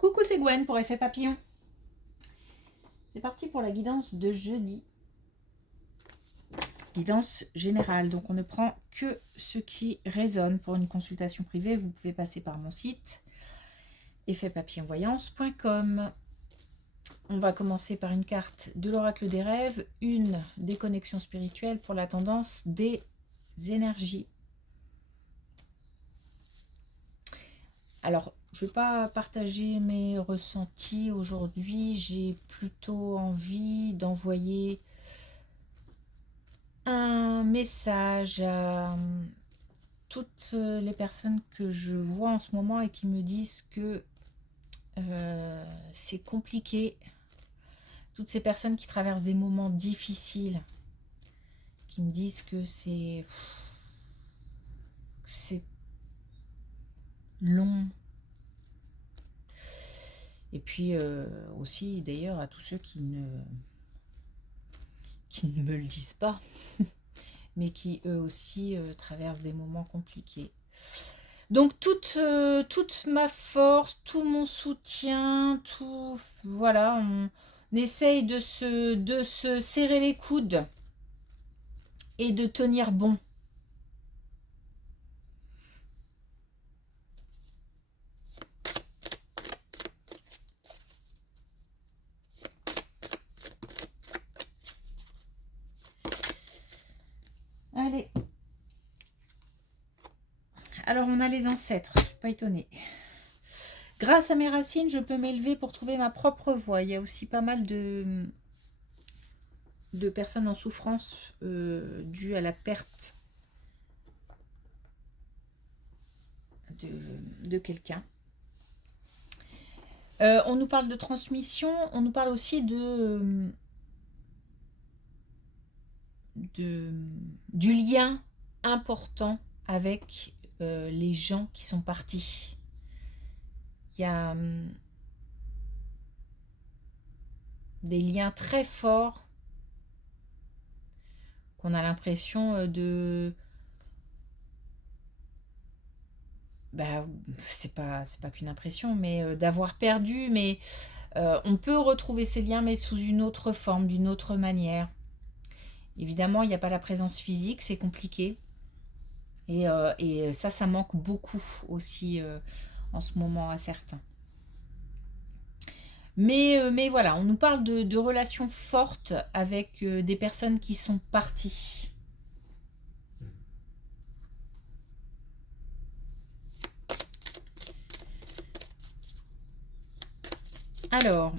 Coucou, c'est Gwen pour Effet Papillon. C'est parti pour la guidance de jeudi. Guidance générale, donc on ne prend que ce qui résonne. Pour une consultation privée, vous pouvez passer par mon site effetpapillonvoyance.com. On va commencer par une carte de l'oracle des rêves, une des connexions spirituelles pour la tendance des énergies. Alors, je ne vais pas partager mes ressentis aujourd'hui. J'ai plutôt envie d'envoyer un message à toutes les personnes que je vois en ce moment et qui me disent que c'est compliqué. Toutes ces personnes qui traversent des moments difficiles, qui me disent que c'est long. Et puis aussi d'ailleurs à tous ceux qui ne me le disent pas, mais qui eux aussi traversent des moments compliqués. Donc toute ma force, tout mon soutien, tout, voilà, on essaye de se serrer les coudes et de tenir bon. Allez. Alors on a les ancêtres, je ne suis pas étonnée. Grâce à mes racines, je peux m'élever pour trouver ma propre voie. Il y a aussi pas mal de personnes en souffrance due à la perte de quelqu'un. On nous parle de transmission, on nous parle aussi du lien important avec les gens qui sont partis. Il y a des liens très forts qu'on a l'impression de... c'est pas qu'une impression, mais d'avoir perdu, mais on peut retrouver ces liens, mais sous une autre forme, d'une autre manière. Évidemment, il n'y a pas la présence physique, c'est compliqué. Et ça manque beaucoup aussi en ce moment à certains. Mais voilà, on nous parle de relations fortes avec des personnes qui sont parties. Alors,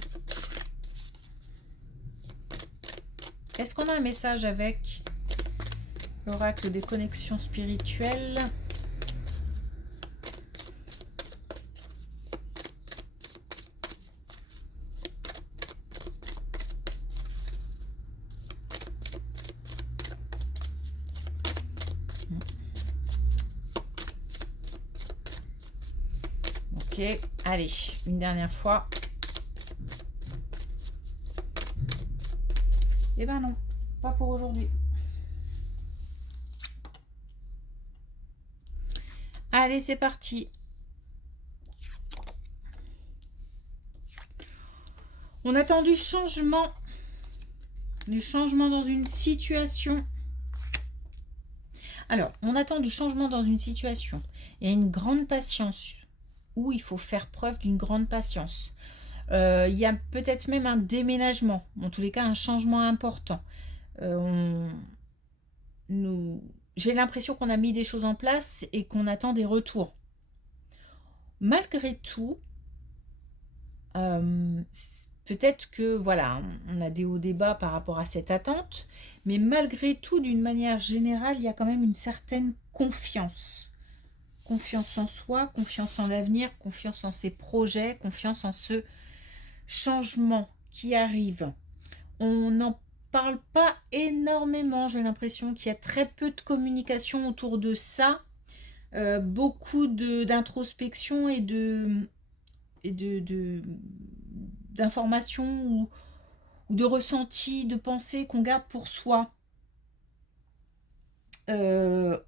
est-ce qu'on a un message avec l'oracle des connexions spirituelles ? Ok, allez, une dernière fois. Eh ben non, pas pour aujourd'hui. Allez, c'est parti. On attend du changement dans une situation. Alors, on attend du changement dans une situation. Il y a une grande patience où il faut faire preuve d'une grande patience. Il y a peut-être même un déménagement, en tous les cas un changement important. J'ai l'impression qu'on a mis des choses en place et qu'on attend des retours. Malgré tout, peut-être que voilà, on a des hauts et bas par rapport à cette attente, mais malgré tout, d'une manière générale, il y a quand même une certaine confiance. Confiance en soi, confiance en l'avenir, confiance en ses projets, confiance en ce changement qui arrive. On n'en parle pas énormément, j'ai l'impression qu'il y a très peu de communication autour de ça, beaucoup d'introspection et d'informations ou de ressentis, de pensées qu'on garde pour soi. On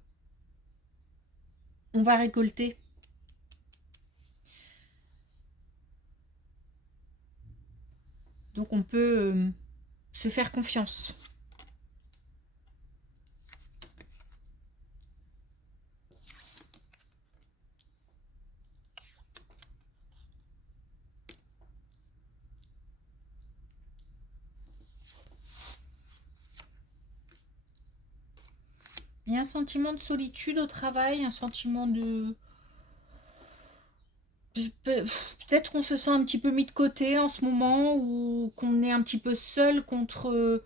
va récolter. Donc on peut se faire confiance. Il y a un sentiment de solitude au travail, un sentiment de... Peut-être qu'on se sent un petit peu mis de côté en ce moment, ou qu'on est un petit peu seul contre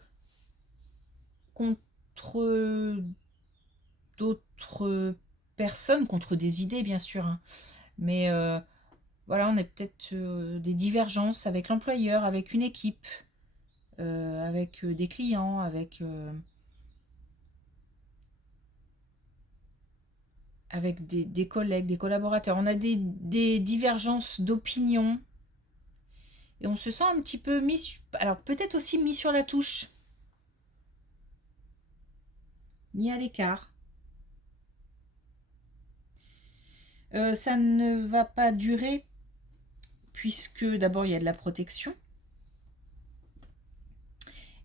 d'autres personnes, contre des idées bien sûr, hein. Mais voilà, on a peut-être des divergences avec l'employeur, avec une équipe, avec des clients, avec des collègues, des collaborateurs. On a des divergences d'opinion et on se sent un petit peu alors peut-être aussi mis sur la touche, mis à l'écart. Ça ne va pas durer puisque d'abord il y a de la protection.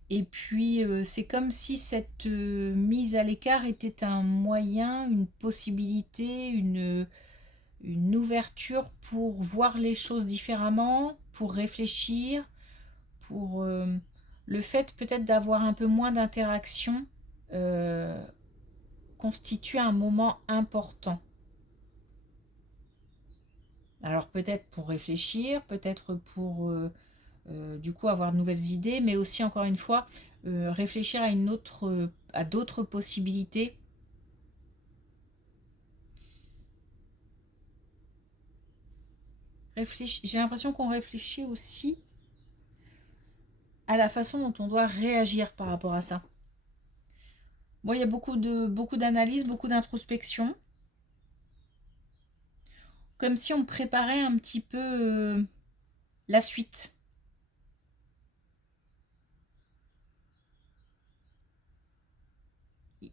Et puis c'est comme si cette mise à l'écart était un moyen, une possibilité, une ouverture pour voir les choses différemment, pour réfléchir, pour le fait peut-être d'avoir un peu moins d'interaction euh, constitue un moment important. Alors peut-être pour réfléchir, peut-être pour du coup avoir de nouvelles idées, mais aussi encore une fois réfléchir à d'autres possibilités. J'ai l'impression qu'on réfléchit aussi à la façon dont on doit réagir par rapport à ça. Bon, il y a beaucoup d'analyse, beaucoup d'introspection, comme si on préparait un petit peu la suite.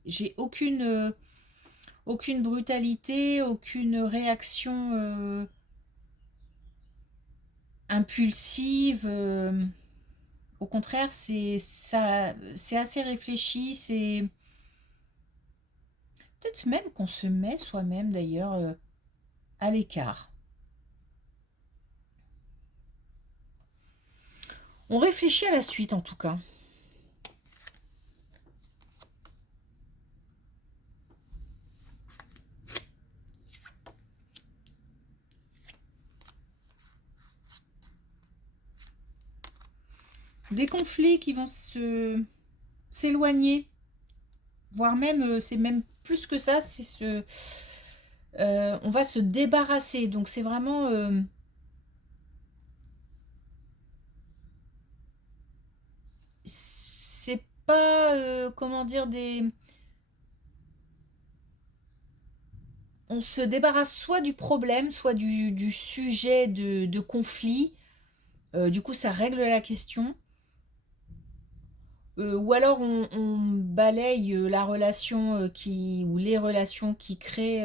J'ai aucune brutalité, aucune réaction impulsive. Au contraire, c'est assez réfléchi. C'est peut-être même qu'on se met soi-même d'ailleurs à l'écart. On réfléchit à la suite en tout cas. Des conflits qui vont s'éloigner, voire même, c'est même plus que ça, on va se débarrasser. Donc c'est vraiment, c'est pas, comment dire, on se débarrasse soit du problème, soit du sujet de conflit. Du coup, ça règle la question. Ou alors on balaye la relation ou les relations qui créent,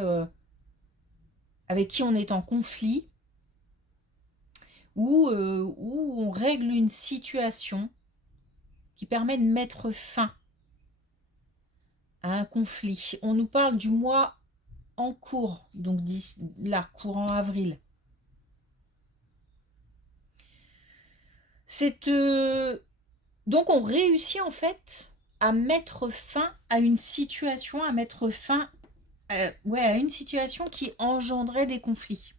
avec qui on est en conflit, ou on règle une situation qui permet de mettre fin à un conflit. On nous parle du mois en cours, donc là, courant avril. Donc on réussit en fait à mettre fin à une situation, à mettre fin à une situation qui engendrait des conflits,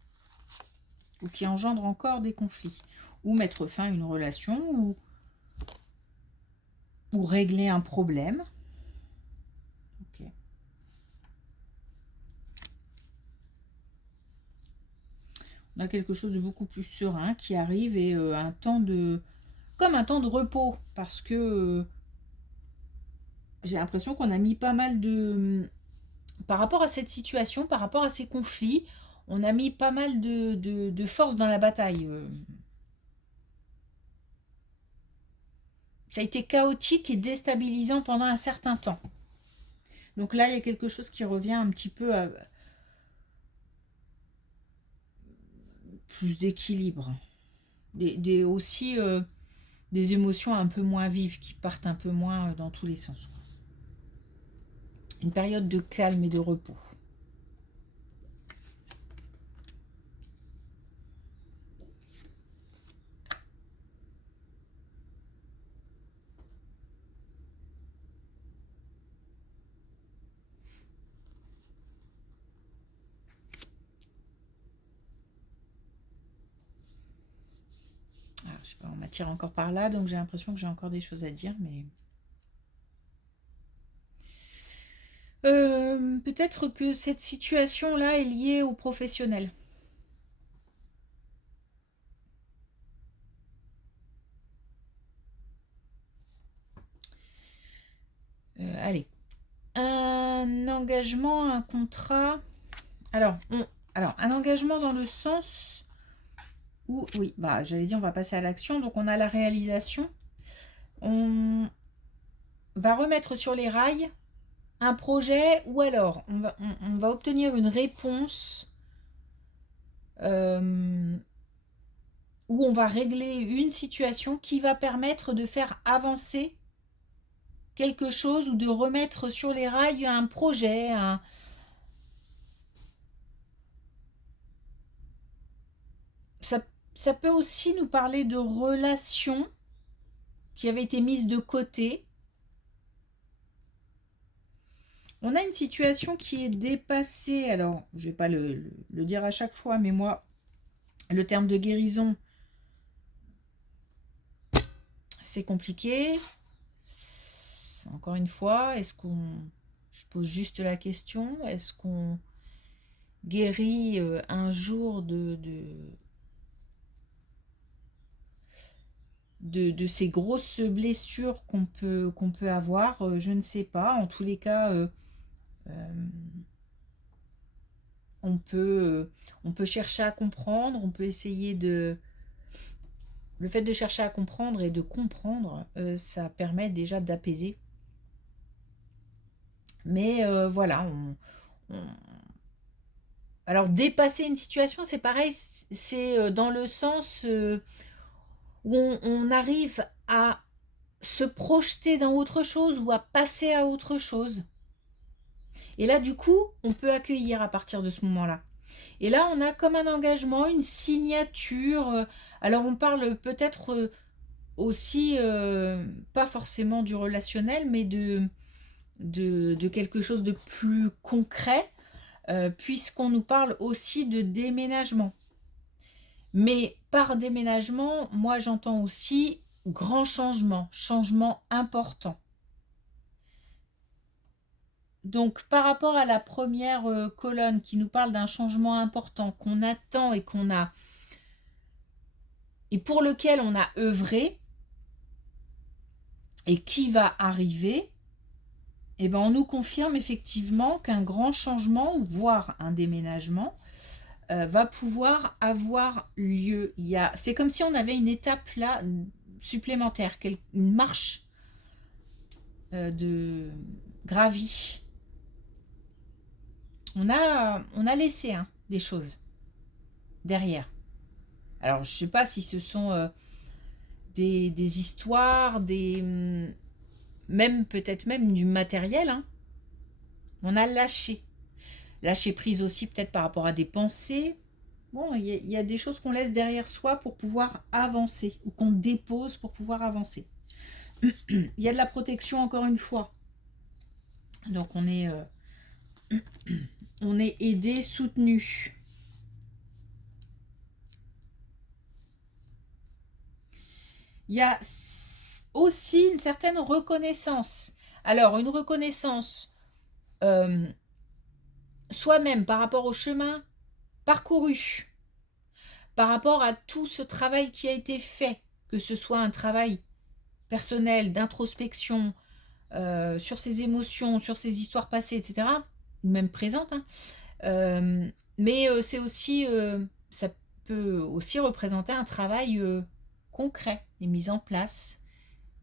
ou qui engendre encore des conflits, ou mettre fin à une relation, ou régler un problème. Okay. On a quelque chose de beaucoup plus serein qui arrive, et comme un temps de repos, parce que j'ai l'impression qu'on a mis pas mal par rapport à cette situation, par rapport à ces conflits, on a mis pas mal de force dans la bataille. Ça a été chaotique et déstabilisant pendant un certain temps. Donc là, il y a quelque chose qui revient un petit peu à plus d'équilibre. Aussi des émotions un peu moins vives, qui partent un peu moins dans tous les sens. Une période de calme et de repos. Alors, je sais pas, on m'attire encore par là, donc j'ai l'impression que j'ai encore des choses à dire, mais... peut-être que cette situation-là est liée au professionnel. Allez. Un engagement, un contrat. Alors, un engagement dans le sens où, oui, bah, j'allais dire, on va passer à l'action. Donc, on a la réalisation. On va remettre sur les rails un projet, ou alors on va obtenir une réponse où on va régler une situation qui va permettre de faire avancer quelque chose ou de remettre sur les rails un projet, ça, ça peut aussi nous parler de relations qui avaient été mises de côté. On a une situation qui est dépassée. Alors, je ne vais pas le dire à chaque fois, mais moi, le terme de guérison, c'est compliqué. Encore une fois, je pose juste la question, est-ce qu'on guérit un jour de ces grosses blessures qu'on peut avoir? Je ne sais pas. En tous les cas, on peut chercher à comprendre, on peut essayer de... Le fait de chercher à comprendre et de comprendre, ça permet déjà d'apaiser. Mais voilà, alors dépasser une situation, c'est pareil, c'est dans le sens où on arrive à se projeter dans autre chose ou à passer à autre chose. Et là, du coup, on peut accueillir à partir de ce moment-là. Et là, on a comme un engagement, une signature. Alors, on parle peut-être aussi, pas forcément du relationnel, mais de quelque chose de plus concret, puisqu'on nous parle aussi de déménagement. Mais par déménagement, moi j'entends aussi grand changement, changement important. Donc par rapport à la première colonne qui nous parle d'un changement important qu'on attend et qu'on a et pour lequel on a œuvré et qui va arriver, eh ben on nous confirme effectivement qu'un grand changement, voire un déménagement, va pouvoir avoir lieu. C'est comme si on avait une étape là supplémentaire, une marche de gravie. On a laissé des choses derrière. Alors, je ne sais pas si ce sont des histoires, même peut-être même du matériel. On a lâché. Lâcher prise aussi peut-être par rapport à des pensées. Bon, il y a des choses qu'on laisse derrière soi pour pouvoir avancer ou qu'on dépose pour pouvoir avancer. Il y a de la protection encore une fois. Donc on est aidé, soutenu. Il y a aussi une certaine reconnaissance. Alors une reconnaissance soi-même par rapport au chemin parcouru, par rapport à tout ce travail qui a été fait, que ce soit un travail personnel, d'introspection, sur ses émotions, sur ses histoires passées, etc., ou même présentes. Mais c'est aussi, ça peut aussi représenter un travail concret, des mises en place,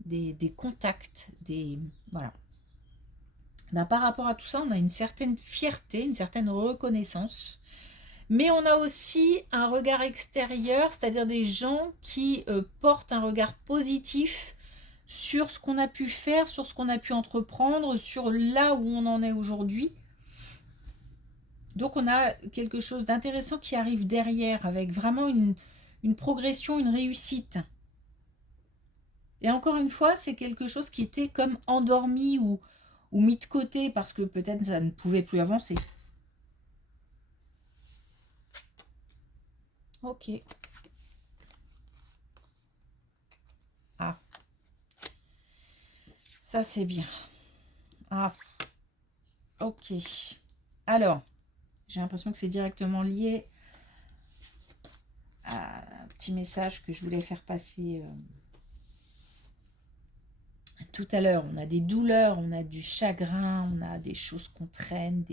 des contacts, voilà. Ben, par rapport à tout ça, on a une certaine fierté, une certaine reconnaissance Mais on a aussi un regard extérieur, c'est-à-dire des gens qui portent un regard positif sur ce qu'on a pu faire, sur ce qu'on a pu entreprendre, sur là où on en est aujourd'hui. Donc on a quelque chose d'intéressant qui arrive derrière, avec vraiment une progression, une réussite. Et encore une fois, c'est quelque chose qui était comme endormi ou mis de côté parce que peut-être ça ne pouvait plus avancer. Ok. Ah, ça c'est bien. Ah, ok. Alors, j'ai l'impression que c'est directement lié à un petit message que je voulais faire passer tout à l'heure. On a des douleurs, on a du chagrin, on a des choses qu'on traîne,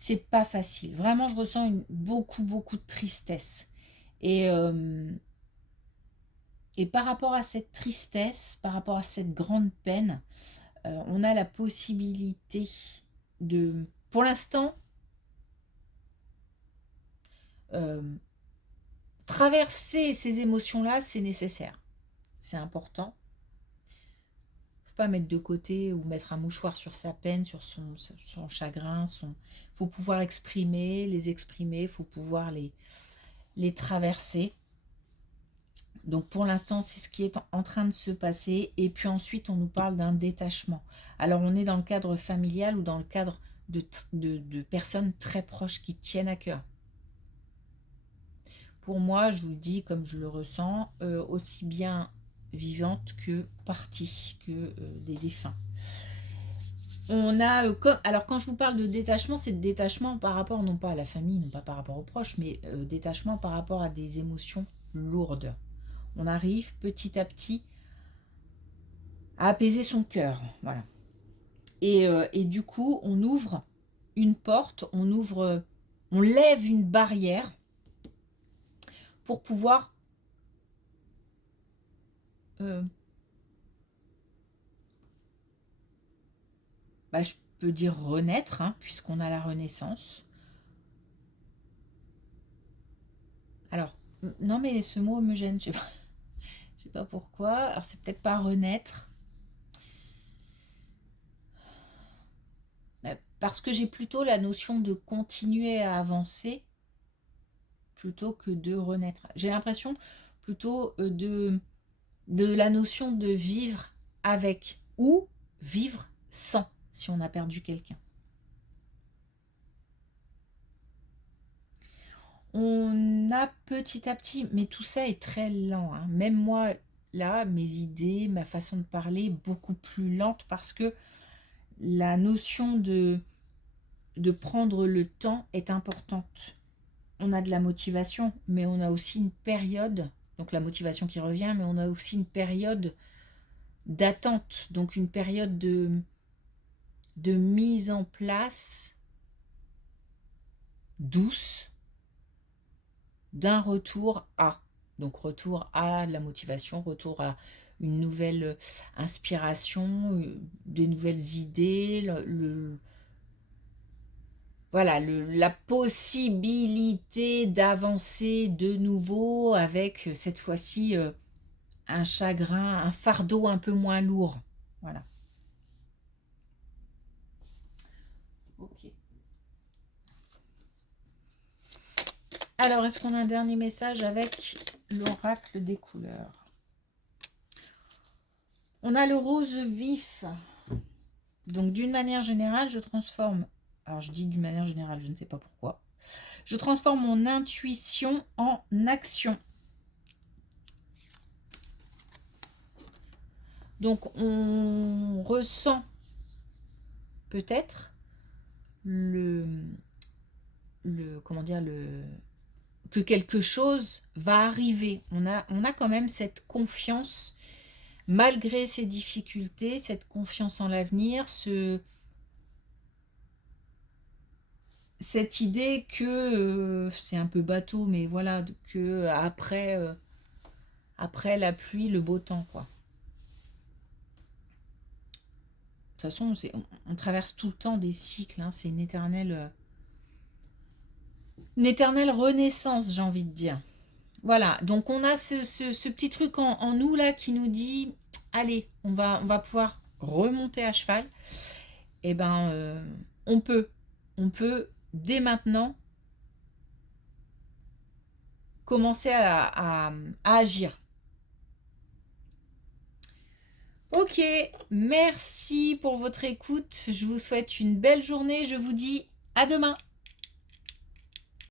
c'est pas facile. Vraiment, je ressens beaucoup de tristesse. Et, euh, et par rapport à cette tristesse, par rapport à cette grande peine, on a la possibilité de, pour l'instant, euh, traverser ces émotions-là, c'est nécessaire. C'est important. Faut pas mettre de côté ou mettre un mouchoir sur sa peine, sur son chagrin. Faut pouvoir les exprimer, faut pouvoir les traverser. Donc pour l'instant, c'est ce qui est en train de se passer. Et puis ensuite, on nous parle d'un détachement. Alors on est dans le cadre familial ou dans le cadre de personnes très proches qui tiennent à cœur. Pour moi, je vous le dis comme je le ressens, aussi bien vivantes que parties, que des défunts. On a, alors quand je vous parle de détachement, c'est de détachement par rapport non pas à la famille, non pas par rapport aux proches, mais détachement par rapport à des émotions lourdes. On arrive petit à petit à apaiser son cœur, voilà. Et du coup, on ouvre une porte, on lève une barrière pour pouvoir euh, je peux dire renaître, hein, puisqu'on a la renaissance. Alors, non, mais ce mot me gêne, je sais pas pourquoi. Alors, c'est peut-être pas renaître, parce que j'ai plutôt la notion de continuer à avancer plutôt que de renaître. J'ai l'impression plutôt de la notion de vivre avec ou vivre sans, si on a perdu quelqu'un. On a petit à petit, mais tout ça est très lent, hein. Même moi, là, mes idées, ma façon de parler, beaucoup plus lente parce que la notion de prendre le temps est importante. On a de la motivation, mais on a aussi une période, donc la motivation qui revient, mais on a aussi une période d'attente, donc une période de mise en place douce d'un retour à. Donc retour à la motivation, retour à une nouvelle inspiration, des nouvelles idées, voilà, la possibilité d'avancer de nouveau avec cette fois-ci un chagrin, un fardeau un peu moins lourd. Voilà. Ok. Alors, est-ce qu'on a un dernier message avec l'oracle des couleurs? On a le rose vif. Donc, d'une manière générale, je transforme. Alors, je dis d'une manière générale, je ne sais pas pourquoi. Je transforme mon intuition en action. Donc, on ressent peut-être comment dire, que quelque chose va arriver. On a quand même cette confiance, malgré ces difficultés, cette confiance en l'avenir, cette idée que c'est un peu bateau, mais voilà, que après la pluie, le beau temps, quoi. De toute façon, on traverse tout le temps des cycles, hein, c'est une éternelle une éternelle renaissance, j'ai envie de dire. Voilà, donc on a ce petit truc en nous là qui nous dit, allez, on va pouvoir remonter à cheval. Eh ben, on peut dès maintenant commencer à agir. Ok, merci pour votre écoute. Je vous souhaite une belle journée. Je vous dis à demain.